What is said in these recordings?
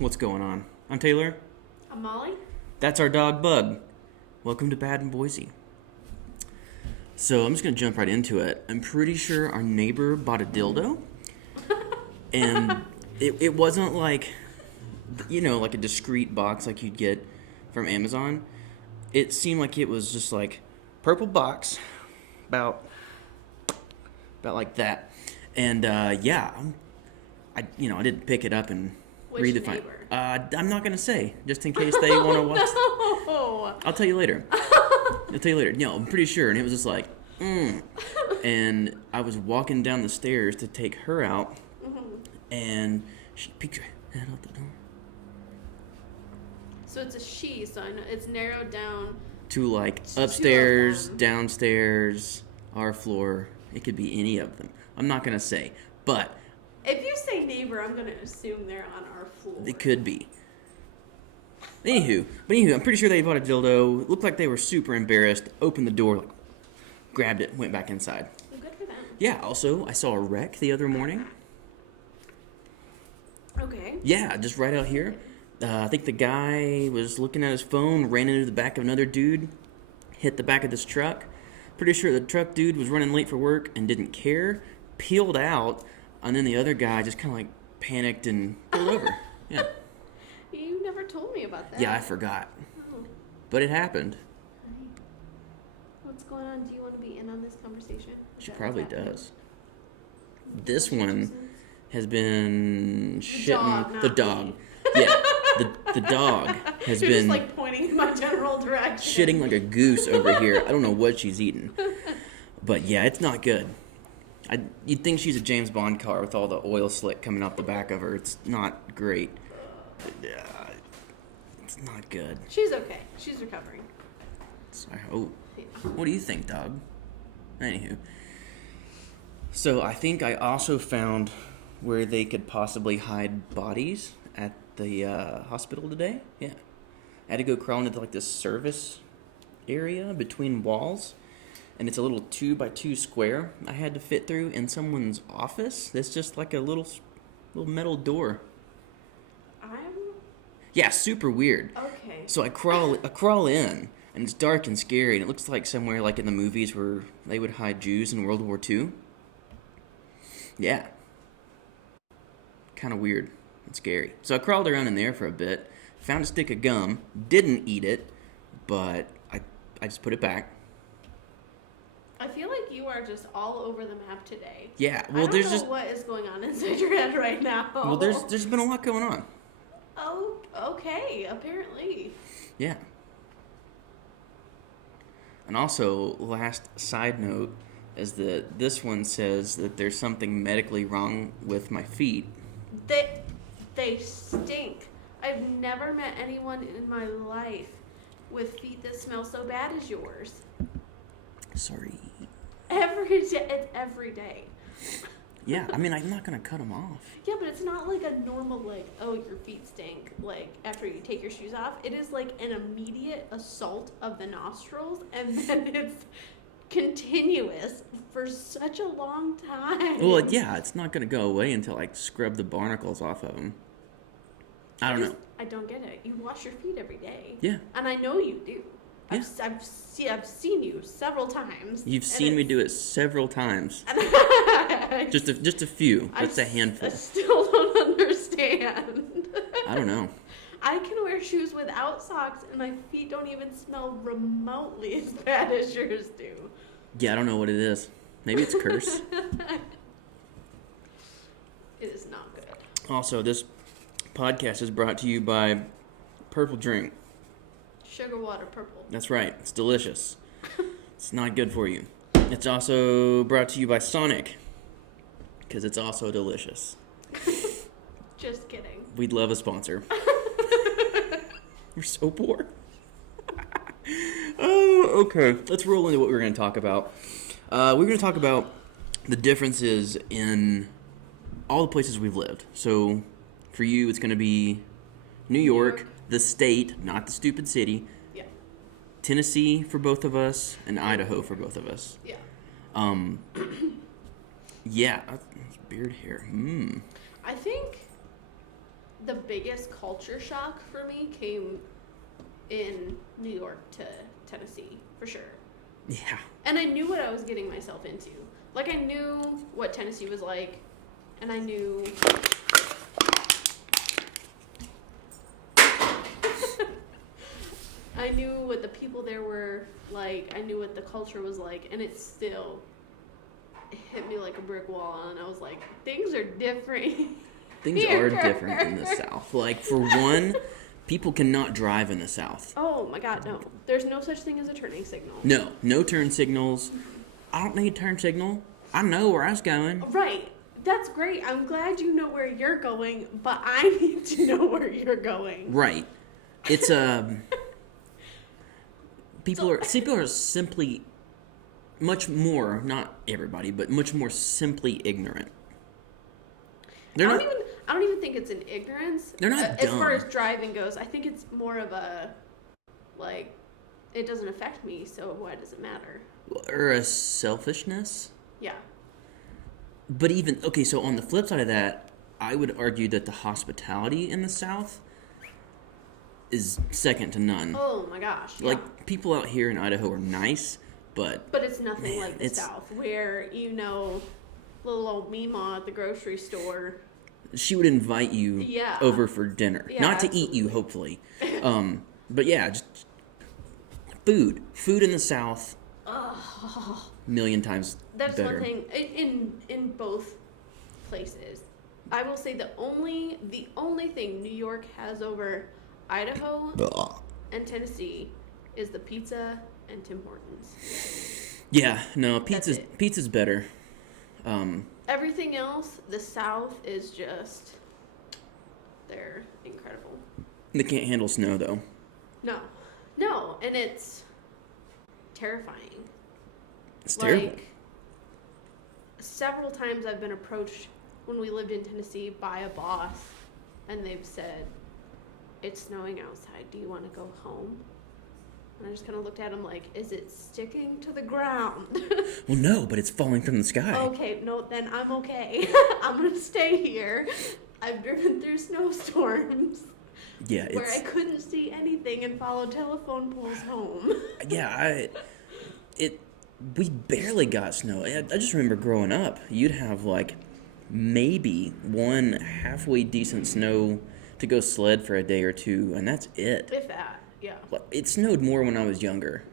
What's going on? I'm Taylor. I'm Molly. That's our dog, Bug. Welcome to Bad in Boise. So I'm just going to jump right into it. I'm pretty sure our neighbor bought a dildo. And it wasn't like, like a discreet box like you'd get from Amazon. It seemed like it was just like purple box, about like that. And I didn't pick it up and read the fine. I'm not gonna say, just in case they want to watch. No. I'll tell you later. No, I'm pretty sure. And it was just like, And I was walking down the stairs to take her out, and she peeked her head out the door. So it's a she, so I know it's narrowed down To like upstairs, downstairs, our floor. It could be any of them. I'm not gonna say, but if you say neighbor, I'm gonna assume they're on our floor. It could be. Anywho, I'm pretty sure they bought a dildo. Looked like they were super embarrassed. Opened the door, grabbed it, went back inside. Well, good for them. Yeah. Also, I saw a wreck the other morning. Okay. Yeah, just right out here. I think the guy was looking at his phone, ran into the back of another dude, hit the back of this truck. Pretty sure the truck dude was running late for work and didn't care, peeled out, and then the other guy just kind of panicked and pulled over. Yeah. You never told me about that. Yeah, I forgot. Oh. But it happened. What's going on? Do you want to be in on this conversation? She probably does. This one has been shitting. The dog. Yeah. The dog has You're been just pointing in my general direction. Shitting like a goose over here. I don't know what she's eating. But yeah, it's not good. You'd think she's a James Bond car with all the oil slick coming out the back of her. It's not great. It's not good. She's okay. She's recovering. So I hope. What do you think, dog? Anywho. So I think I also found where they could possibly hide bodies at the hospital today. Yeah. I had to go crawl into this service area between walls. And it's a little 2x2 square I had to fit through in someone's office. It's just like a little metal door. Yeah, super weird. Okay. So I crawl in, and it's dark and scary, and it looks like somewhere like in the movies where they would hide Jews in World War II. Yeah. Kind of weird and scary. So I crawled around in there for a bit, found a stick of gum, didn't eat it, but I just put it back. I feel like you are just all over the map today. Yeah, well, I don't know what is going on inside your head right now. Well, there's been a lot going on. Oh, okay, apparently. Yeah. And also, last side note is that this one says that there's something medically wrong with my feet. They stink. I've never met anyone in my life with feet that smell so bad as yours. Sorry. It's every day. Yeah, I'm not going to cut them off. Yeah, but it's not like a normal, your feet stink, after you take your shoes off. It is like an immediate assault of the nostrils, and then it's continuous for such a long time. Well, yeah, it's not going to go away until I scrub the barnacles off of them. I don't know. I don't get it. You wash your feet every day. Yeah. And I know you do. Yeah. I've seen you several times. You've seen me do it several times. just a few. That's a handful. I still don't understand. I don't know. I can wear shoes without socks, and my feet don't even smell remotely as bad as yours do. Yeah, I don't know what it is. Maybe it's a curse. It is not good. Also, this podcast is brought to you by Purple Drink. Sugar water purple. That's right. It's delicious. It's not good for you. It's also brought to you by Sonic, because it's also delicious. Just kidding. We'd love a sponsor. We're so poor. Oh, okay. Let's roll into what we're going to talk about. We're going to talk about the differences in all the places we've lived. So, for you, it's going to be New York, the state, not the stupid city. Yeah. Tennessee for both of us, and Idaho for both of us. Yeah. Yeah, beard hair. I think the biggest culture shock for me came in New York to Tennessee, for sure. Yeah. And I knew what I was getting myself into. Like, I knew what Tennessee was like, and I knew... I knew what the people there were like. I knew what the culture was like, and it still hit me like a brick wall, and I was like, things are different. Things are different in the South. Like, for one, people cannot drive in the South. Oh my God, no. There's no such thing as a turning signal. No turn signals. I don't need a turn signal. I know where I was going. Right. That's great. I'm glad you know where you're going, but I need to know where you're going. Right. It's people are simply much more, not everybody, but much more simply ignorant. I don't even think it's an ignorance. They're not dumb. As dumb. far as driving goes, I think it's more of a, like, it doesn't affect me, so why does it matter? Or a selfishness. Yeah. But even, okay, so on the flip side of that, I would argue that the hospitality in the South is second to none. Oh my gosh. Yeah. Like, people out here in Idaho are nice, but it's nothing like the South, where, little old Meemaw at the grocery store. She would invite you over for dinner. Yeah, Not to eat you, hopefully. But yeah, just food. Food in the South, million times That's better. one thing. In both places. I will say the only thing New York has over Idaho and Tennessee is the pizza and Tim Hortons. Yeah, no, pizza's better. Everything else, the South is just, they're incredible. They can't handle snow, though. No, and it's terrifying. It's terrible. Several times I've been approached when we lived in Tennessee by a boss, and they've said, "It's snowing outside. Do you want to go home?" And I just kind of looked at him like, "Is it sticking to the ground?" Well, no, but it's falling from the sky. Okay, no, then I'm okay. I'm going to stay here. I've driven through snowstorms where I couldn't see anything and follow telephone poles home. Yeah, we barely got snow. I just remember growing up, you'd have like maybe one halfway decent snow to go sled for a day or two, and that's it. If that. Yeah. It snowed more when I was younger.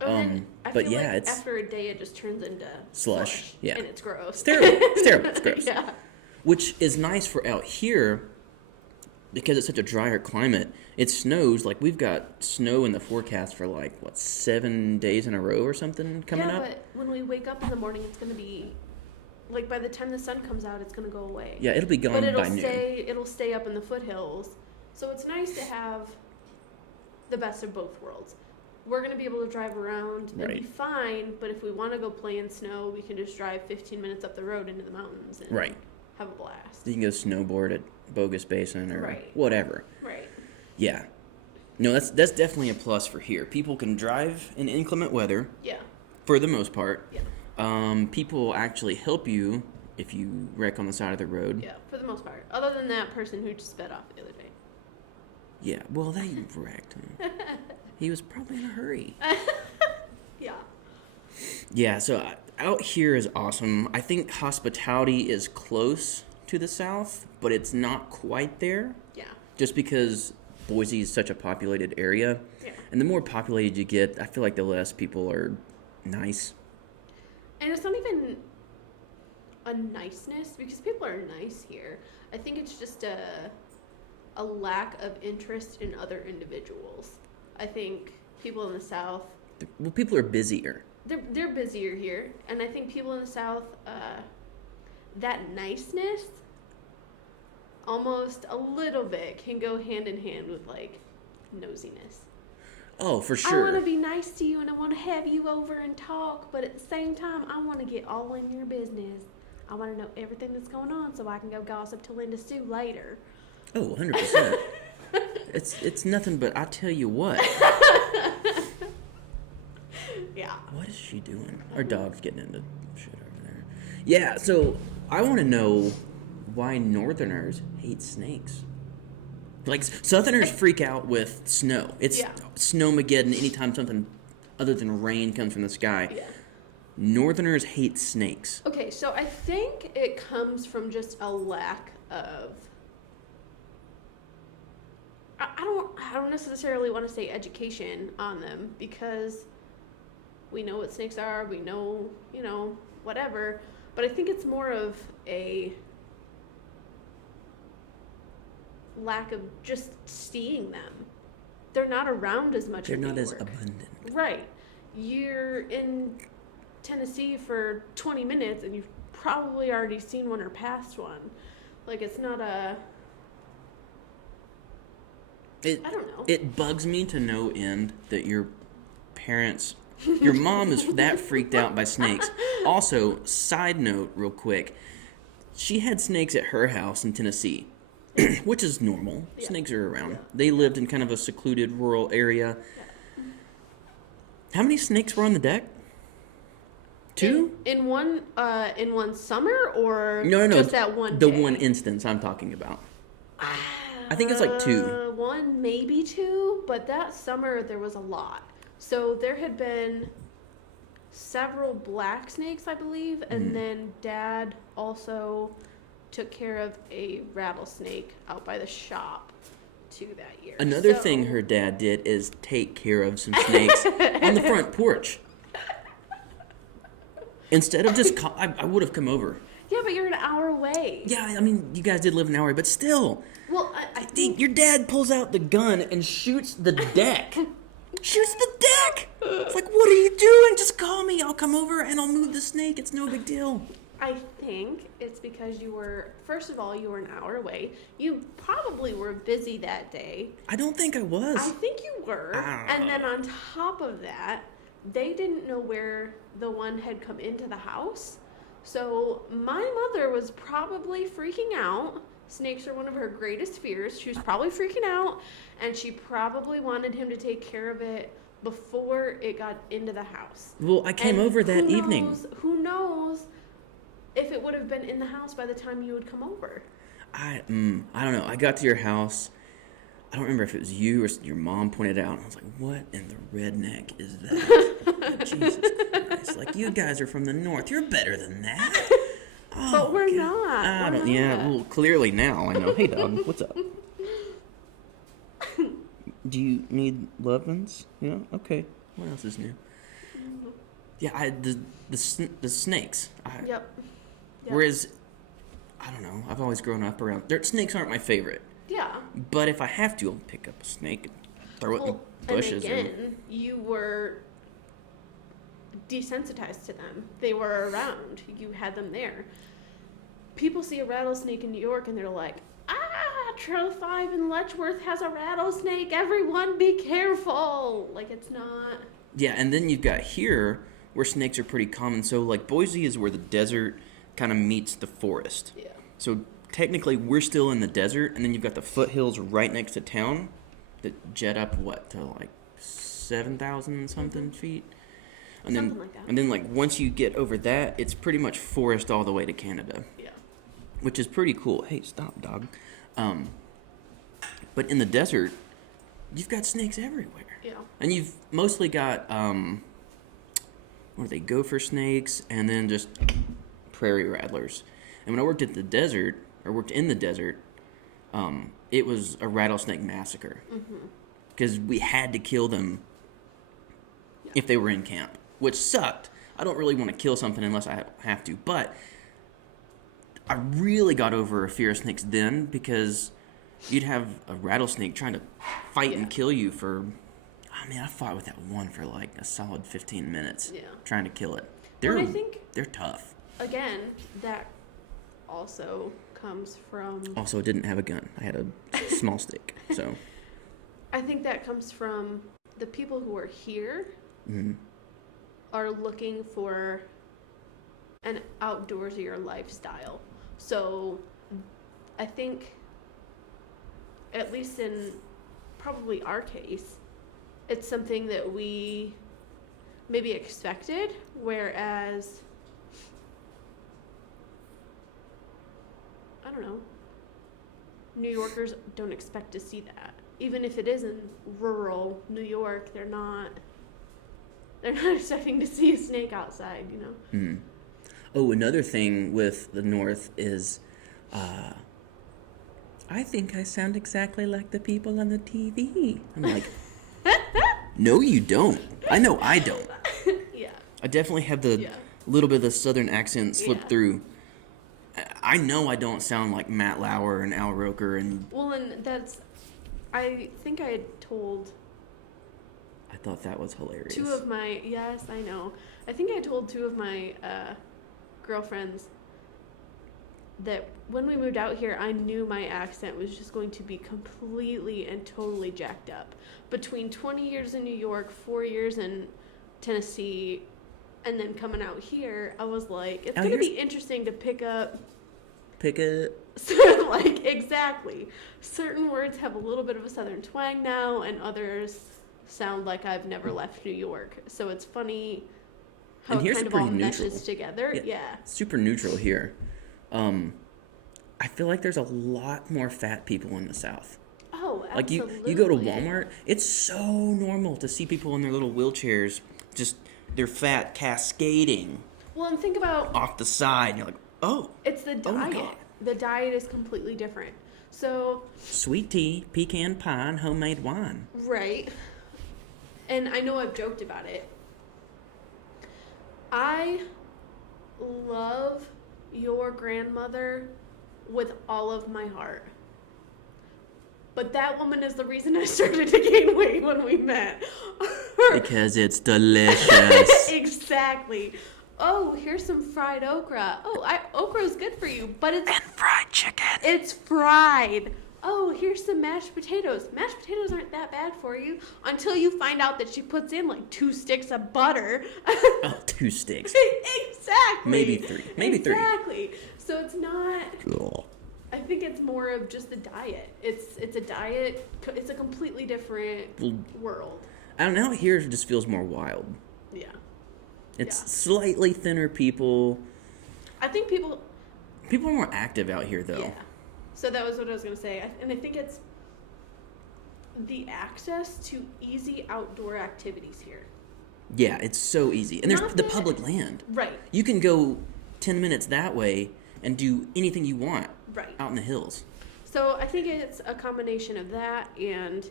I but feel yeah, like it's after a day it just turns into slush. Yeah. And it's gross. It's terrible. It's terrible. It's gross. Yeah. Which is nice for out here because it's such a drier climate. It snows, like we've got snow in the forecast for 7 days in a row or something coming up. Yeah, but when we wake up in the morning, it's going to be, by the time the sun comes out, it's going to go away. Yeah, it'll be gone by noon. It'll stay up in the foothills. So it's nice to have the best of both worlds. We're going to be able to drive around and be fine, but if we want to go play in snow, we can just drive 15 minutes up the road into the mountains and have a blast. You can go snowboard at Bogus Basin or whatever. Right. Yeah. No, that's definitely a plus for here. People can drive in inclement weather. Yeah. For the most part. Yeah. People actually help you if you wreck on the side of the road. Yeah, for the most part. Other than that person who just sped off the other day. Yeah, well, they wrecked him. He was probably in a hurry. Yeah. Yeah, so out here is awesome. I think hospitality is close to the South, but it's not quite there. Yeah. Just because Boise is such a populated area. Yeah. And the more populated you get, I feel like the less people are nice. And it's not even a niceness, because people are nice here. I think it's just a lack of interest in other individuals. I think people in the South... Well, people are busier. They're busier here. And I think people in the South, that niceness, almost a little bit, can go hand in hand with, nosiness. Oh, for sure. I want to be nice to you and I want to have you over and talk, but at the same time, I want to get all in your business. I want to know everything that's going on so I can go gossip to Linda Sue later. Oh, 100%. It's nothing but I tell you what. Yeah. What is she doing? Our dog's getting into shit over there. Yeah, so I want to know why Northerners hate snakes. Like, Southerners freak out with snow. It's snowmageddon anytime something other than rain comes from the sky. Yeah. Northerners hate snakes. Okay, so I think it comes from just a lack of... I don't necessarily want to say education on them, because we know what snakes are, we know, whatever, but I think it's more of a lack of just seeing them. They're not around as much. They're not as abundant. Right. You're in Tennessee for 20 minutes and you've probably already seen one or passed one. Like, it's not a... I don't know. It bugs me to no end that your mom is that freaked out by snakes. Also, side note real quick, she had snakes at her house in Tennessee, which is normal. Yeah. Snakes are around. Yeah. They lived in kind of a secluded rural area. Yeah. How many snakes were on the deck? 2? In one summer, or no, just that one day? The one instance I'm talking about. I think it's like 2. 1, maybe 2, but that summer there was a lot. So there had been several black snakes, I believe, and then Dad also took care of a rattlesnake out by the shop too that year. Another thing her dad did is take care of some snakes on the front porch. Instead of just, I would have come over. Yeah, but you're an hour away. Yeah, I mean, you guys did live an hour, but still. Well, I think... Your dad pulls out the gun and shoots the deck. Shoots the deck! It's like, what are you doing? Just call me. I'll come over and I'll move the snake. It's no big deal. I think it's because you were an hour away. You probably were busy that day. I don't think I was. I think you were. And then on top of that, they didn't know where the one had come into the house. So my mother was probably freaking out. Snakes are one of her greatest fears. She was probably freaking out, and she probably wanted him to take care of it before it got into the house. Well, I came over that evening. Who knows if it would have been in the house by the time you would come over. I don't know. I got to your house. I don't remember if it was you or your mom pointed it out. And I was like, what in the redneck is that? Jesus Christ. Like, you guys are from the north. You're better than that. Oh, but we're not. Well, clearly now I know. Hey, dog, what's up? Do you need loved ones? Yeah, okay. What else is new? Yeah, the snakes. Yep. Whereas, I don't know. I've always grown up around. Snakes aren't my favorite. Yeah. But if I have to, I'll pick up a snake and throw it in the bushes. And again, you were desensitized to them. They were around. You had them there. People see a rattlesnake in New York and they're like, Trail 5 in Letchworth has a rattlesnake. Everyone be careful. Like, it's not... Yeah, and then you've got here where snakes are pretty common. So, like, Boise is where the desert kind of meets the forest. Yeah. So, technically, we're still in the desert, and then you've got the foothills right next to town that jet up, to like 7,000 something feet? And something like that. And then, like, once you get over that, it's pretty much forest all the way to Canada. Yeah. Which is pretty cool. Hey, stop, dog. But in the desert, you've got snakes everywhere. Yeah. And you've mostly got, gopher snakes, and then just prairie rattlers. And when I worked in the desert, it was a rattlesnake massacre. Because we had to kill them if they were in camp, which sucked. I don't really want to kill something unless I have to, but I really got over a fear of snakes then, because you'd have a rattlesnake trying to fight and kill you for... I fought with that one for like a solid 15 minutes trying to kill it. They're tough. Again, that also comes from... Also, didn't have a gun. I had a small stick, so... I think that comes from the people who are here are looking for an outdoorsier lifestyle. So I think, at least in probably our case, it's something that we maybe expected, whereas, I don't know, New Yorkers don't expect to see that. Even if it is in rural New York, they're not expecting to see a snake outside, you know? Mm. Oh, another thing with the North is, I think I sound exactly like the people on the TV. I'm like, no, you don't. I know I don't. Yeah. I definitely have the little bit of the Southern accent slip through. I know I don't sound like Matt Lauer and Al Roker and... Well, and that's... I think I had told... I thought that was hilarious. Two of my... Yes, I know. I think I told two of my girlfriends that when we moved out here, I knew my accent was just going to be completely and totally jacked up. Between 20 years in New York, 4 years in Tennessee, and then coming out here, I was like, it's going to be interesting to pick up... So, like, exactly. Certain words have a little bit of a Southern twang now, and others sound like I've never left New York. So it's funny how it kind of all meshes together. Yeah. Super neutral here. I feel like there's a lot more fat people in the South. Oh, absolutely. Like you go to Walmart, it's so normal to see people in their little wheelchairs, just their fat cascading. Well, and think about off the side. And you're like, oh, it's the diet. Oh, the diet is completely different. So sweet tea, pecan pie, and homemade wine. Right. And I know I've joked about it. I love your grandmother with all of my heart. But that woman is the reason I started to gain weight when we met. Because it's delicious. Exactly. Oh, here's some fried okra. Oh, okra's good for you, but it's... And fried chicken. It's fried. Oh, here's some mashed potatoes. Mashed potatoes aren't that bad for you until you find out that she puts in like 2 sticks of butter. Oh, 2 sticks. Exactly. Maybe 3. Maybe 3. Exactly. So it's not... Cool. I think it's more of just the diet. It's a diet. It's a completely different world. I don't know. Here it just feels more wild. Yeah. It's slightly thinner people. I think people are more active out here, though. Yeah. So that was what I was going to say. And I think it's the access to easy outdoor activities here. Yeah, it's so easy. And there's the public land. Right. You can go 10 minutes that way and do anything you want. Right. Out in the hills. So I think it's a combination of that and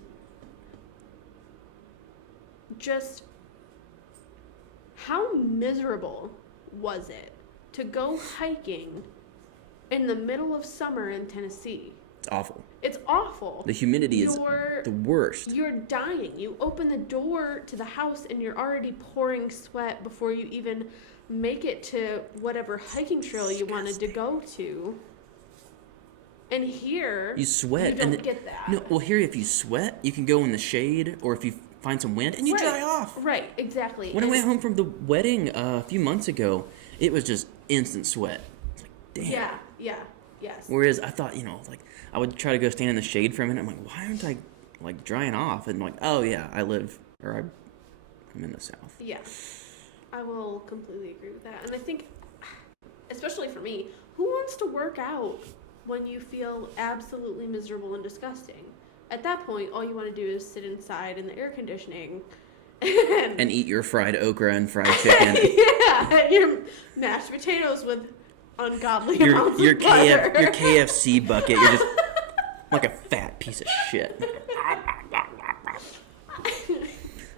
just how miserable was it to go hiking in the middle of summer in Tennessee? It's awful. It's awful. The humidity is the worst. You're dying. You open the door to the house and you're already pouring sweat before you even make it to whatever hiking trail you wanted to go to. And here, you sweat. You don't get that. No, well, here, if you sweat, you can go in the shade, or if you find some wind, and you dry off. Right, exactly. When I went home from the wedding a few months ago, it was just instant sweat. It's like, damn. Yes. Whereas I thought, I would try to go stand in the shade for a minute. I'm like, why aren't I, drying off? And I'm like, oh, yeah, I'm in the South. Yeah. I will completely agree with that. And I think, especially for me, who wants to work out when you feel absolutely miserable and disgusting? At that point, all you want to do is sit inside in the air conditioning and eat your fried okra and fried chicken. Yeah, and your mashed potatoes with ungodly amounts of butter. Your KFC bucket, you're just like a fat piece of shit.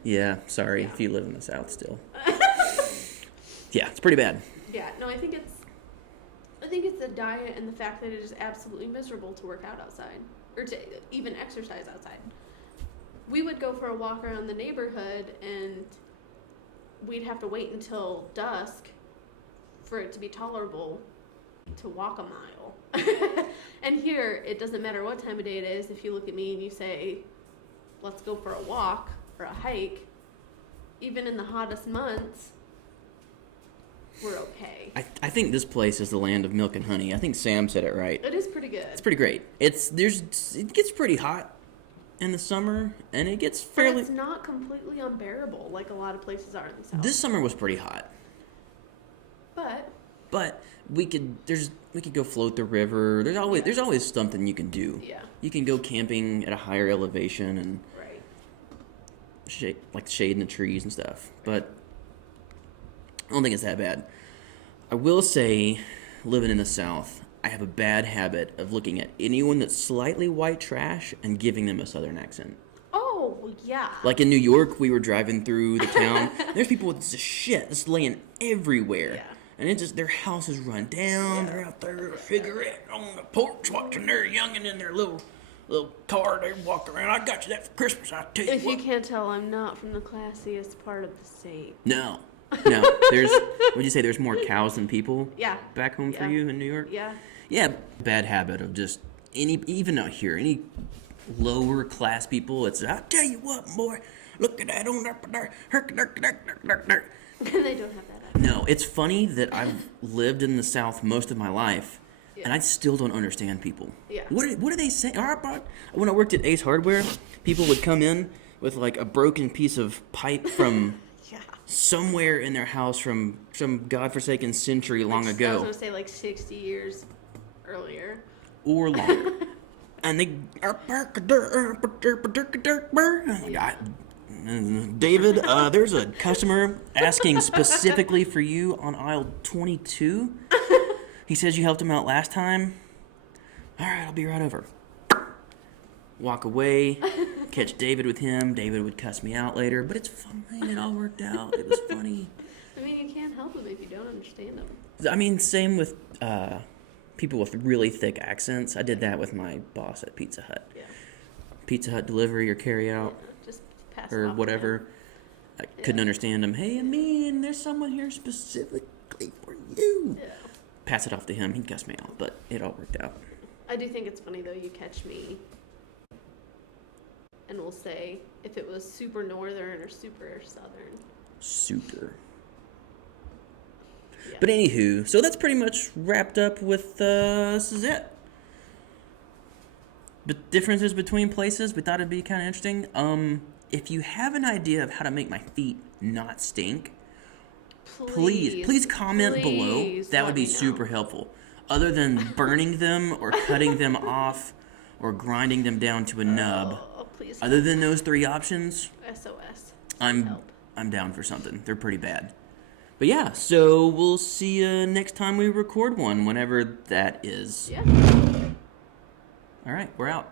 Yeah, sorry if you live in the South still. Yeah, it's pretty bad. Yeah, no, I think it's the diet and the fact that it is absolutely miserable to work out outside or to even exercise outside. We would go for a walk around the neighborhood and we'd have to wait until dusk for it to be tolerable to walk a mile. And here, it doesn't matter what time of day it is. If you look at me and you say, let's go for a walk or a hike, even in the hottest months, we're okay. I think this place is the land of milk and honey. I think Sam said it right. It is pretty good. It's pretty great. It gets pretty hot in the summer, and it gets fairly... But it's not completely unbearable like a lot of places are in the South. This summer was pretty hot. But But we could go float the river. There's always something you can do. Yeah. You can go camping at a higher elevation and shade in the trees and stuff. But I don't think it's that bad. I will say, living in the South, I have a bad habit of looking at anyone that's slightly white trash and giving them a Southern accent. Oh, yeah. Like in New York, we were driving through the town. There's people with this shit that's laying everywhere. Yeah. And their house is run down. Yeah. They're out there with a cigarette on the porch watching their youngin' in their little car. They walk around. I got you that for Christmas, I tell you If what. you can't tell, I'm not from the classiest part of the state. No. Would you say there's more cows than people? Yeah. Back home for you in New York? Yeah. Yeah, bad habit of just even out here, any lower class people, it's, I tell you what, boy, look at that on there. They don't have that. No, it's funny that I've lived in the South most of my life, and I still don't understand people. Yeah. What are they saying? When I worked at Ace Hardware, people would come in with like a broken piece of pipe from somewhere in their house from some godforsaken century long ago. I was going to say like 60 years earlier. Or longer. And they... David, there's a customer asking specifically for you on aisle 22. He says you helped him out last time. All right, I'll be right over. Walk away, catch David with him. David would cuss me out later, but it's fine. It all worked out. It was funny. I mean, you can't help them if you don't understand them. I mean, same with people with really thick accents. I did that with my boss at Pizza Hut. Yeah. Pizza Hut delivery or carry out. Just pass Or off whatever. I couldn't understand him. Hey, Amin, there's someone here specifically for you. Yeah. Pass it off to him. He'd cuss me out, but it all worked out. I do think it's funny, though, you catch me and we'll say if it was super northern or super southern. Super. Yeah. But anywho, so that's pretty much wrapped up with, this is it. But differences between places, we thought it'd be kind of interesting. If you have an idea of how to make my feet not stink, please comment below. That would be super helpful. Other than burning them or cutting them off or grinding them down to a nub. Please. Other than those three options, SOS. I'm down for something. They're pretty bad. But yeah, so we'll see you next time we record one, whenever that is. Yeah. All right, we're out.